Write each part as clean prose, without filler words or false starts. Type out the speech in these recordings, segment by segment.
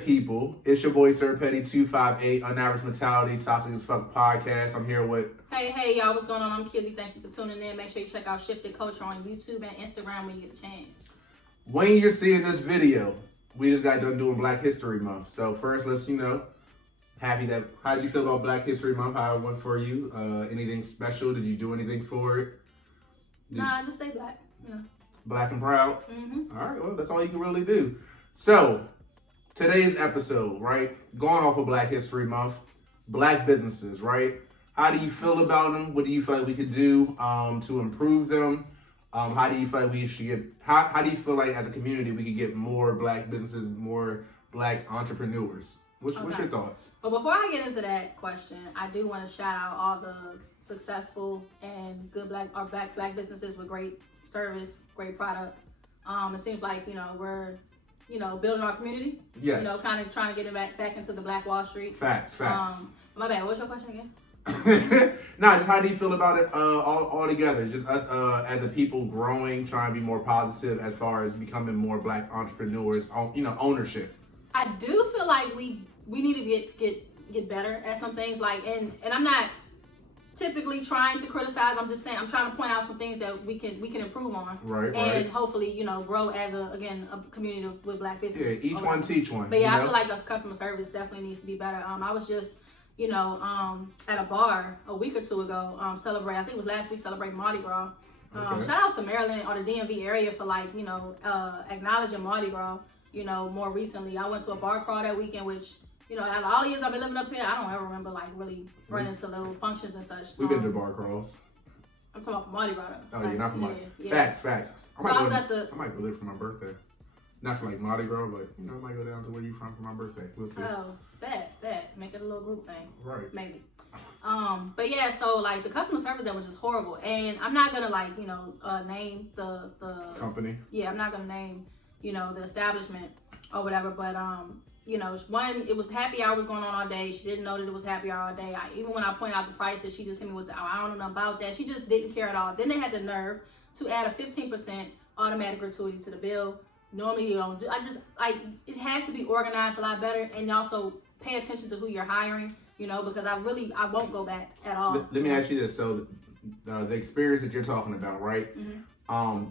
good people? It's your boy Sir Petty 258, Unaverage Mentality, Toxxic as Fuck Podcast. I'm here with... Hey, y'all, what's going on? I'm Kizzy. Thank you for tuning in. Make sure you check out Shifted Culture on YouTube and Instagram when you get a chance. When you're seeing this video, we just got done doing Black History Month. So first, let's, happy that... How did you feel about Black History Month? How it went for you? Anything special? Did you do anything for it? Nah, just stay black. Black and proud? Mm-hmm. All right, well, that's all you can really do. So, today's episode, right? Going off of Black History Month, Black businesses, right? How do you feel about them? What do you feel like we could do to improve them? How do you feel like we should get? How do you feel like as a community we could get more Black businesses, more Black entrepreneurs? What's your thoughts? But before I get into that question, I do want to shout out all the successful and good black businesses with great service, great products. It seems like we're building our community. Yes. Kind of trying to get it back into the Black Wall Street. Facts. My bad. What was your question again? Nah, just how do you feel about it all together? Just us as a people growing, trying to be more positive as far as becoming more Black entrepreneurs. Ownership. I do feel like we need to get better at some things. And I'm not typically trying to criticize. I'm just saying I'm trying to point out some things that we can improve on. Right. And hopefully grow as a community with Black businesses. Yeah, each one teach one. But yeah, I feel like us customer service definitely needs to be better. I was just at a bar a week or two ago, I think it was last week, celebrating Mardi Gras. Okay. Shout out to Maryland or the DMV area for acknowledging Mardi Gras. More recently, I went to a bar crawl that weekend, which, out of all the years I've been living up here, I don't ever remember really running to little functions and such. We've been to bar crawls. I'm talking about for Mardi Gras though. Oh, you're not for Mardi Gras. Yeah. Facts. I might go there for my birthday. Not for Mardi Gras, but I might go down to where you from for my birthday. We'll see. Oh, bet. Make it a little group thing. Right. Maybe. But yeah, so the customer service there was just horrible. And I'm not gonna name the company. Yeah, I'm not gonna name, the establishment or whatever, but one, it was happy hour was going on all day. She didn't know that it was happy hour all day. Even when I pointed out the prices, she just hit me with I don't know about that. She just didn't care at all. Then they had the nerve to add a 15% automatic gratuity to the bill. Normally you don't do. It has to be organized a lot better, and also pay attention to who you're hiring, because I won't go back at all. Let me ask you this. So the experience that you're talking about, right? Mm-hmm.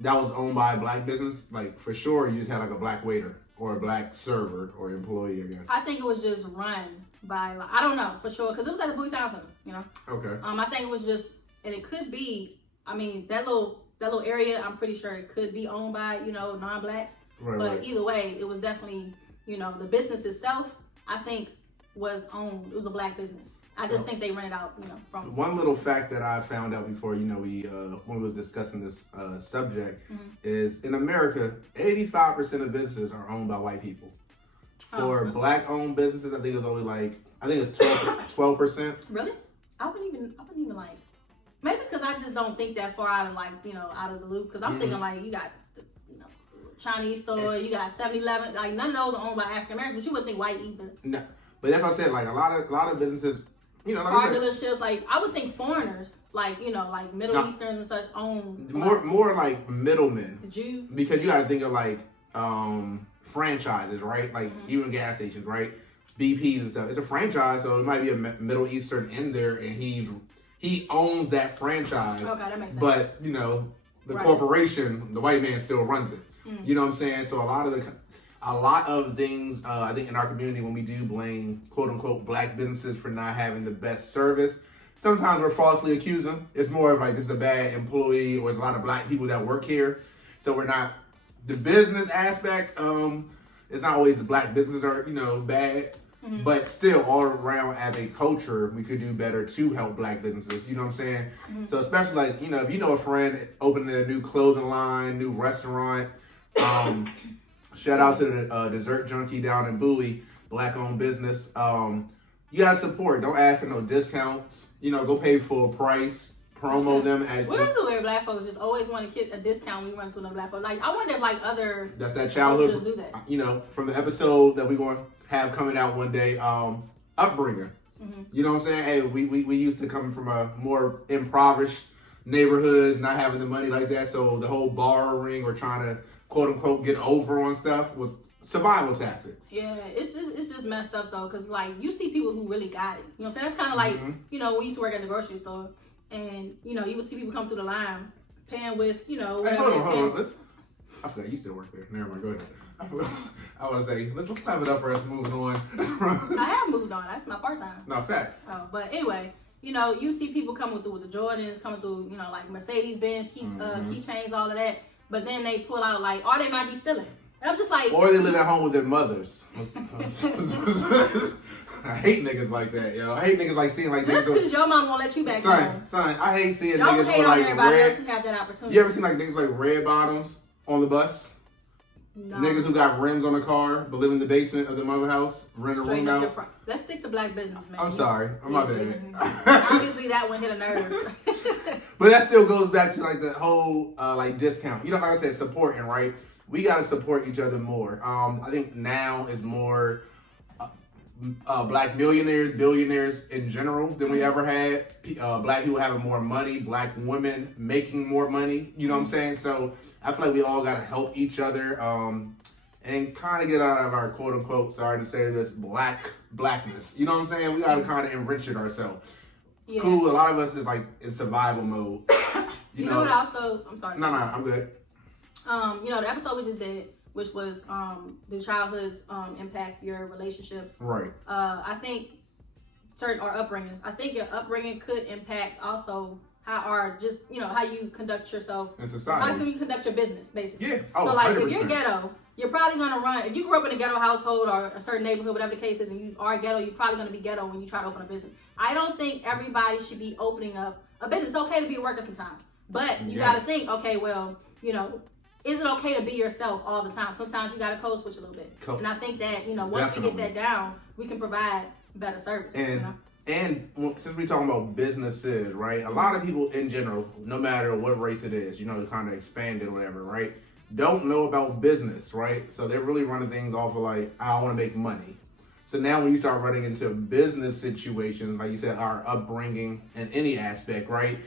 That was owned by a Black business, for sure. You just had a Black waiter or a Black server or employee, I guess. I think it was just run by I don't know for sure because it was at the Booty Town Center, Okay. I think it was just, and it could be. that little area, I'm pretty sure it could be owned by non-Blacks. Right. But either way, it was definitely the business itself. I think was owned. It was a Black business. I just think they rented out, from. One little fact that I found out before, we when we was discussing this subject, Mm-hmm. is in America, 85% of businesses are owned by white people. For Black-owned businesses, I think it's only it's 12%. Really? I wouldn't even maybe because I just don't think that far out of out of the loop. Because I'm thinking you got the, Chinese store, you got 7-Eleven, none of those are owned by African Americans, but you wouldn't think white either. No, but that's what I said. A lot of businesses. Car dealerships, I would think foreigners, Middle Easterns and such own more like middlemen. The Jew. Because you got to think of franchises, right? Even gas stations, right? BPs and stuff. It's a franchise, so it might be a Middle Eastern in there, and he owns that franchise. Okay, that makes sense. But the corporation, the white man still runs it. Mm. You know what I'm saying? So a lot of things, I think in our community, when we do blame quote unquote Black businesses for not having the best service, sometimes we're falsely accused them. It's more of this is a bad employee, or there's a lot of Black people that work here. So we're not, the business aspect, it's not always the Black businesses are, bad. Mm-hmm. But still, all around as a culture, we could do better to help Black businesses. You know what I'm saying? Mm-hmm. So especially if you know a friend opening a new clothing line, new restaurant, shout out to the Dessert Junkie down in Bowie, Black-owned business. You gotta support. Don't ask for no discounts. Go pay full price. Promo them as. What is it where Black folks just always want to get a discount when we run to another Black folks? I wonder if other. That's that childhood. Do that. From the episode that we're going to have coming out one day, upbringing. Mm-hmm. You know what I'm saying? Hey, we used to come from a more impoverished neighborhoods, not having the money like that. So the whole borrowing or trying to quote unquote get over on stuff was survival tactics. Yeah, it's just messed up though, cause like you see people who really got it. You know what I'm saying? That's kind of like we used to work at the grocery store, and you would see people come through the line paying with Hey, hold on. I forgot you still work there. Never mind. Go ahead. I want to say let's clap it up for us moving on. I have moved on. That's my part time. No facts. So, but anyway, you see people coming through with the Jordans, coming through, like Mercedes Benz keychains, all of that. But then they pull out like, or they might be stealing. And I'm just like, or they live at home with their mothers. I hate niggas like that, yo. I hate niggas like seeing like just because your mom won't let you back home. Son, I hate seeing Don't niggas hate with on like everybody red. else who have that opportunity. You ever seen like niggas like red bottoms on the bus? No. Niggas who got rims on the car but live in the basement of the mother house, rent a room out. Let's stick to black business, man. I'm sorry. I'm my bad. Obviously, that one hit a nerve. But that still goes back to like the whole like discount. Like I said, supporting, right? We gotta support each other more. I think now is more black millionaires, billionaires in general than we ever had. Black people having more money, black women making more money. You know what I'm saying? So I feel like we all gotta help each other and kind of get out of our quote unquote, sorry to say this, blackness. You know what I'm saying? We gotta kind of enrich it ourselves. Yeah. Cool. A lot of us is like in survival mode. You know what? Also, I'm sorry. No, I'm good. The episode we just did, which was do childhoods impact your relationships? Right. I think our upbringings. I think your upbringing could impact also how you conduct yourself in society. How can you conduct your business, basically? Yeah. So like 100%. if you're ghetto, you're probably gonna run. If you grew up in a ghetto household or a certain neighborhood, whatever the case is, and you are ghetto, you're probably gonna be ghetto when you try to open a business. I don't think everybody should be opening up a business. It's okay to be a worker sometimes, but you gotta think, okay, well, is it okay to be yourself all the time? Sometimes you gotta code switch a little bit. And I think that, once we get that down, we can provide better service. And since we're talking about businesses, right? A lot of people in general, no matter what race it is, kind of expanded or whatever, right? Don't know about business, right? So they're really running things off of like, I want to make money. So now when you start running into business situations, like you said, our upbringing in any aspect, right?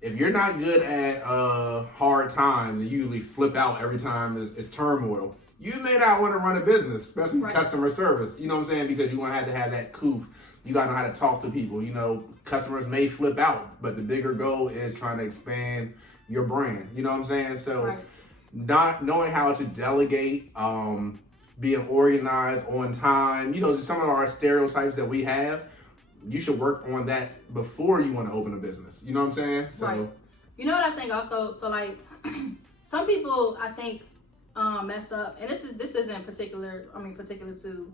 If you're not good at hard times and you usually flip out every time it's turmoil, you may not want to run a business, especially customer service. You know what I'm saying? Because you're going to have that coof. You got to know how to talk to people. Customers may flip out, but the bigger goal is trying to expand your brand. You know what I'm saying? So not knowing how to delegate, being organized on time, just some of our stereotypes that we have. You should work on that before you want to open a business. You know what I'm saying? So, right. You know what I think also? So like, some people I think mess up, and this isn't particular to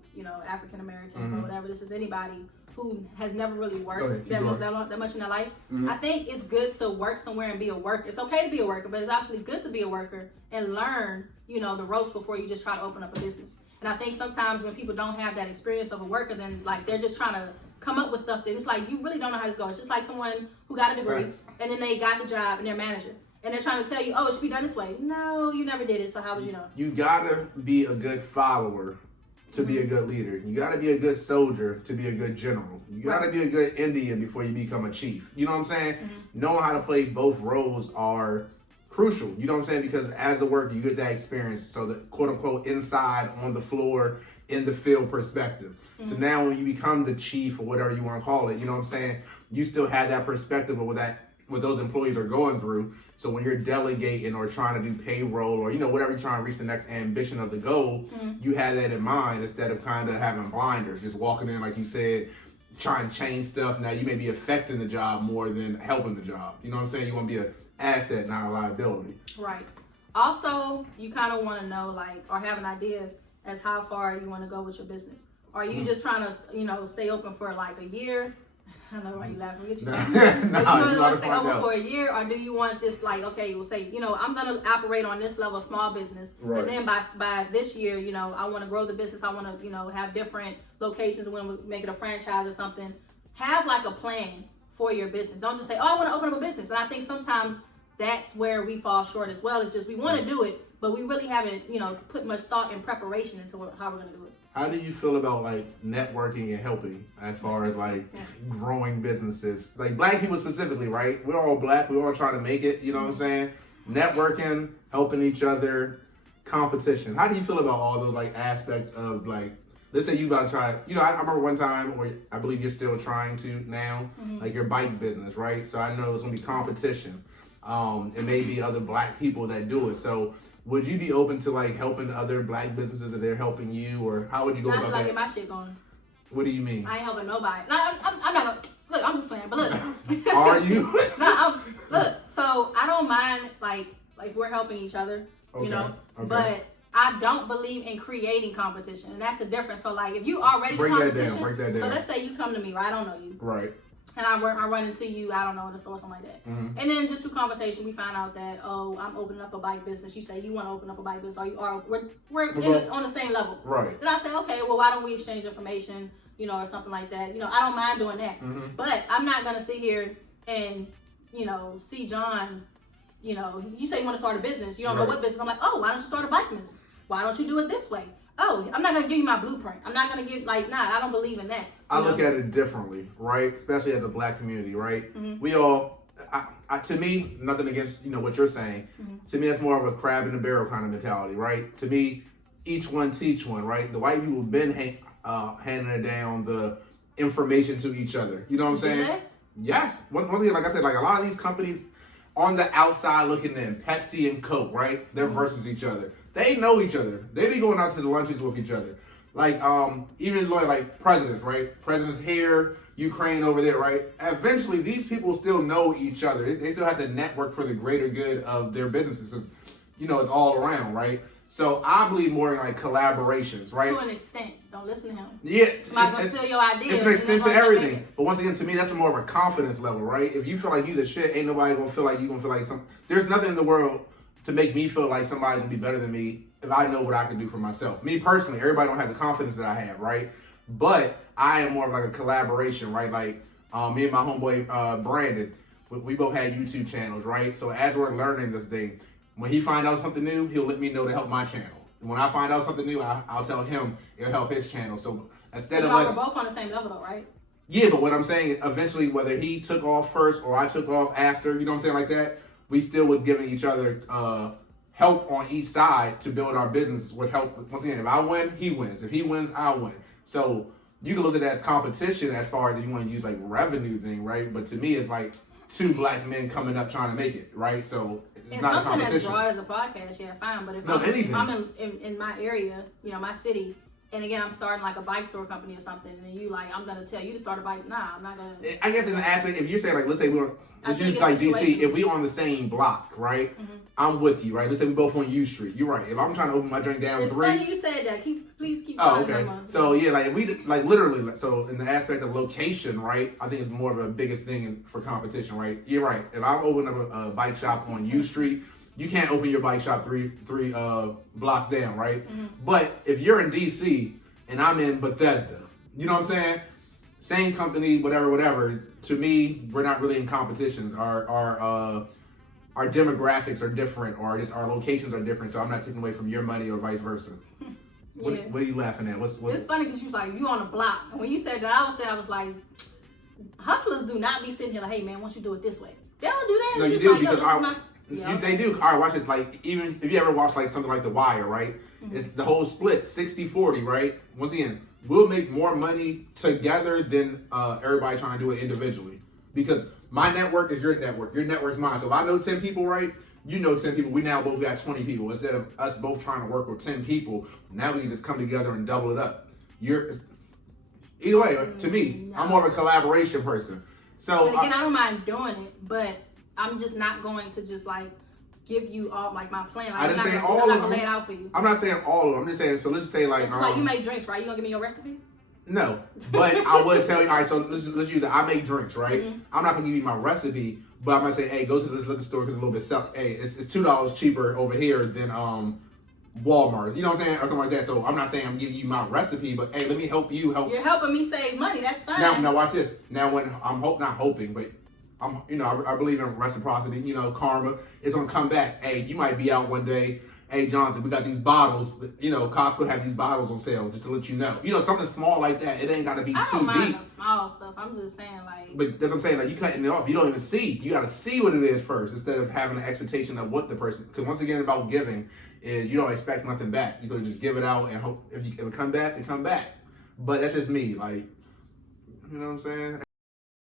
African Americans or whatever. This is anybody who has never really worked that much in their life. I think it's good to work somewhere and be a worker. It's okay to be a worker, but it's actually good to be a worker and learn the ropes before you just try to open up a business. And I think sometimes when people don't have that experience of a worker, then like they're just trying to come up with stuff, then it's like you really don't know how this goes. It's just like someone who got a degree and then they got the job and they're manager. And they're trying to tell you, oh, it should be done this way. No, you never did it, so how would you know? You gotta be a good follower to be a good leader. You gotta be a good soldier to be a good general. You gotta be a good Indian before you become a chief. You know what I'm saying? Knowing how to play both roles are crucial. You know what I'm saying? Because as the worker, you get that experience. So the quote unquote inside, on the floor, in the field perspective. So now when you become the chief or whatever you want to call it, you know what I'm saying? You still have that perspective of what those employees are going through. So when you're delegating or trying to do payroll or, whatever you're trying to reach the next ambition of the goal, you have that in mind instead of kind of having blinders, just walking in, like you said, trying to change stuff. Now you may be affecting the job more than helping the job. You know what I'm saying? You want to be an asset, not a liability. Right. Also, you kind of want to know, or have an idea as how far you want to go with your business. Are you just trying to, stay open for like a year? I don't know why you laughing at you. No, you want to stay open for a year, or do you want this okay, we'll say, I'm going to operate on this level of small business, and then by this year, I want to grow the business. I want to, have different locations. When we make it a franchise or something, have like a plan for your business. Don't just say, oh, I want to open up a business. And I think sometimes that's where we fall short as well. It's just we want to do it, but we really haven't, put much thought and preparation into how we're going to do it. How do you feel about networking and helping as far as growing businesses? Like black people specifically, right? We're all black. We're all trying to make it. You know what I'm saying? Networking, helping each other. competition. How do you feel about all those like aspects of like, let's say you about to try, I remember one time, or I believe you're still trying to now, like your bike business, right? So I know it's gonna be competition. It may be other black people that do it. So would you be open to like helping the other black businesses that they're helping you, or how would you go Not about till I that? get my shit going. What do you mean? I ain't helping nobody. No, I'm not gonna, look, I'm just playing, but look. Are you? Look, so I don't mind like we're helping each other, Okay, you know, okay. but I don't believe in creating competition, and that's the difference. So like, if you already Break competition, break that down. so let's say you come to me, right? I don't know you, Right. and I run into you, I don't know, in the store or something like that, and then just through conversation, we find out that I'm opening up a bike business. You say you want to open up a bike business, or we're in this, on the same level. Right. Then I say, okay, well, why don't we exchange information, or something like that. I don't mind doing that, but I'm not gonna sit here and see John. You say you want to start a business. You don't know what business. I'm like, oh, why don't you start a bike business? Why don't you do it this way? Oh, I'm not going to give you my blueprint. I'm not going to give, I don't believe in that. I look at it differently, right? Especially as a black community, right? We all, to me, nothing against, what you're saying. To me, that's more of a crab in the barrel kind of mentality, right? To me, each one teach one, right? The white people have been handing it down the information to each other. You know what I'm saying? They? Yes. Once again, like I said, like a lot of these companies on the outside looking in, Pepsi and Coke, right? They're versus each other. They know each other. They be going out to the lunches with each other. Like, even like presidents, right? Presidents here, Ukraine over there, right? Eventually, these people still know each other. They still have to network for the greater good of their businesses. 'Cause, it's all around, right? So I believe more in like collaborations, right? To an extent. Don't listen to him. Yeah. Somebody's going to steal your ideas. It's an extent to everything. But once again, to me, that's more of a confidence level, right? If you feel like you the shit, ain't nobody gonna feel like you gonna feel like some. There's nothing in the world to make me feel like somebody's gonna be better than me if I know what I can do for myself. Me personally, everybody don't have the confidence that I have, right? But I am more of like a collaboration, right? Like me and my homeboy Brandon, we both had YouTube channels, right? So as we're learning this thing, when he find out something new, he'll let me know to help my channel. When I find out something new, I'll tell him it'll help his channel. So instead of us, we're both on the same level, though, right? Yeah, but what I'm saying, eventually, whether he took off first or I took off after, you know what I'm saying, like that, we still was giving each other help on each side to build our business. Which help, once again, if I win, he wins. If he wins, I win. So you can look at that as competition as far as you want to use like revenue thing, right? But to me, it's like two black men coming up trying to make it, right? So it's not a competition. Something as broad as a podcast, yeah, fine. But if anything. I'm in my area, my city, and again, I'm starting like a bike tour company or something, and you like, I'm gonna tell you to start a bike. Nah, I'm not gonna. I guess in the aspect, if you're saying like, let's say let's use like DC, if we on the same block, right? I'm with you, right? Let's say we both on U Street. You're right. If I'm trying to open my drink down it's 3. Funny you said that. Please keep. Oh, okay. So yeah, like if we like literally, so in the aspect of location, right? I think it's more of a biggest thing for competition, right? You're right. If I'm opening up a bike shop on U Street, you can't open your bike shop three blocks down, right? But if you're in DC and I'm in Bethesda, you know what I'm saying? Same company, whatever. To me, we're not really in competition. Our demographics are different, or just our locations are different. So I'm not taking away from your money or vice versa. What are you laughing at? What's It's funny because you was like, you on the block. And when you said that, I was like, hustlers do not be sitting here like, hey man, why don't you do it this way? They don't do that. No, you do, because they do. All right, watch this. Like, even if you ever watch like something like The Wire, right? It's the whole split, 60-40, right? Once again, we'll make more money together than everybody trying to do it individually. Because my network is your network is mine. So if I know 10 people, right? You know 10 people. We now both got 20 people. Instead of us both trying to work with 10 people, now we can just come together and double it up. Either way, to me, I'm more of a collaboration person. So but again, I don't mind doing it, but I'm just not going to just like give you all like my plan. Like, I didn't say all I'm not of gonna them. lay it out for you. I'm not saying all of them. I'm just saying. So let's just say like. Like you make drinks, right? You gonna give me your recipe? No, but I would tell you. All right, so let's use it. I make drinks, right? I'm not gonna give you my recipe, but I'm gonna say, hey, go to this liquor store because it's a little bit. Hey, it's $2 cheaper over here than Walmart. You know what I'm saying, or something like that. So I'm not saying I'm giving you my recipe, but hey, let me help you help. You're helping me save money. That's fine. Now watch this. Now when I'm not hoping, but I believe in reciprocity. Karma is gonna come back. Hey, you might be out one day. hey, Jonathan, we got these bottles. You know, Costco have these bottles on sale, just to let you know. You know, something small like that. It ain't got to be I too don't mind deep. the small stuff. I'm just saying, like. But that's what I'm saying. Like, you cutting it off. You don't even see. You got to see what it is first instead of having an expectation of what the person. Because once again, about giving is you don't expect nothing back. You sort of just give it out and hope if it come back, it come back. But that's just me. Like, you know what I'm saying?